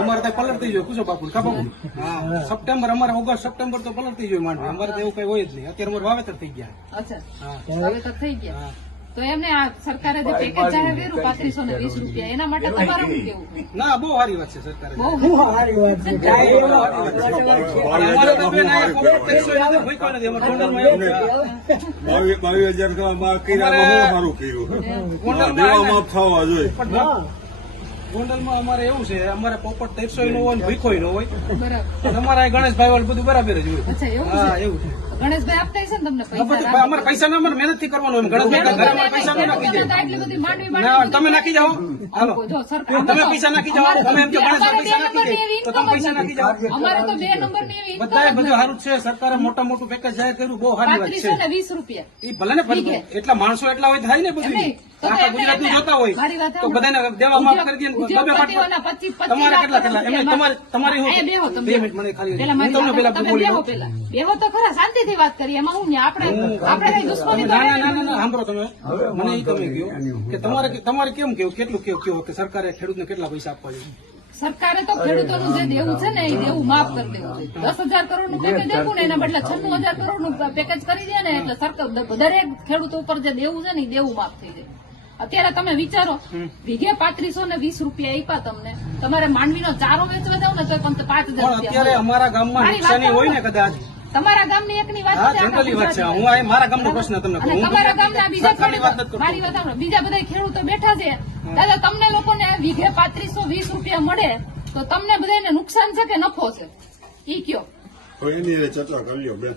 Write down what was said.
અમારે ત્યાં પલટતી જોઈએ પૂછો બાપુ ખબર હા સપ્ટેમ્બર અમારે ઓગસ્ટ સપ્ટેમ્બર તો પલટતી જોઈએ માંડવી અમારે તો એવું કઈ હોય જ નહીં અત્યારે અમારે વાવેતર થઈ ગયા અચ્છા વાવેતર થઈ ગયા તો એમને આ સરકારે જે પેકેજ જાહેર કર્યું 3520 રૂપિયા એના માટે તમારે શું કેવું ના બહુ સારી વાત છે સરકારે બહુ સારી વાત છે અમારે તો બેન આ ટેક્સ નથી ભૂખ્યો નથી અમારે ગોંડલમાં એવું છે 22,000 માં સારું કર્યું દેવા માફ થવા જોઈએ ગોંડલમાં અમારે એવું છે અમારે પોપટ ટેક્સો નો હોય ભૂખોય નો હોય બરાબર તમારા ગણેશભાઈ વાળું બધું બરાબર જ હોય અચ્છા એવું હા એવું છે ગણેશભાઈ આપતા હશે ને તમને અમારે પૈસા ના અમારે મહેનત થી કરવાનું હોય ગણેશભાઈ ઘરે અમારે પૈસા ન નાખી દે એટલી બધી માંડવી ના તમે નાખી જાઓ હાલો જો સરકાર તમે પૈસા નાખી જાઓ તમે એમ કે ગણેશભાઈ પૈસા નાખી દે તો તમે પૈસા નાખી જાઓ અમારે તો 2 નંબરની એવી બધાએ બધું સારું છે સરકારે મોટા મોટું પેકેજ જાહેર કર્યું બહુ સારી વાત છે 3520 રૂપિયા એ ભલે ને પણ એટલા માણસો એટલા હોય થાય ને બધું આખા ગુજરાત નું જોતા હોય તો બધાને દેવા માફ કરી દે તમારે કેટલા એમને તમારી હું 2 મિનિટ મને ખાલી હું તમને પેલા બોલી લઉં બેહો તો ખરા શાંતિથી વાત કરીએ એમાં હું ને આપણે કઈ દુશ્મની ના સાંભળો તમે મને એ તમે કહો કે તમારે કેમ કેવું કેટલું કેવું કે સરકારે ખેડૂતને કેટલા પૈસા આપવા જોઈએ સરકારે તો ખેડૂતોનું જે દેવું છે ને એ દેવું માફ કરી દેવું છે 10,000 કરોડ નું પેકેજ આપ્યું ને એના બદલે 96,000 કરોડ નું પેકેજ કરી દે ને એટલે સરકાર દરેક ખેડૂત ઉપર જે દેવું છે ને એ દેવું માફ થઈ જાય અત્યારે તમે વિચારો વીઘે 3520 રૂપિયા આપ્યા તમને તમારે માંડવીનો ચારો વેચવા જાવ ને તો 5,000 અત્યારે અમારા ગામમાં નુકસાની હોય ને કદાચ તમારા ગામની એકની વાત હા જનરલી વાત છે હું આ મારા ગામનો પ્રશ્ન તમને કહું તમારા ગામના બીજા સરકારની વાત નથી મારી વાત સાંભળો બીજા બધા ખેડૂતો બેઠા છે દાદા તમને લોકોને વીઘે 3520 રૂપિયા મળે તો તમને બધાને નુકસાન છે કે નફો છે ઈ કયો એની ચર્ચા કરી લ્યો બેન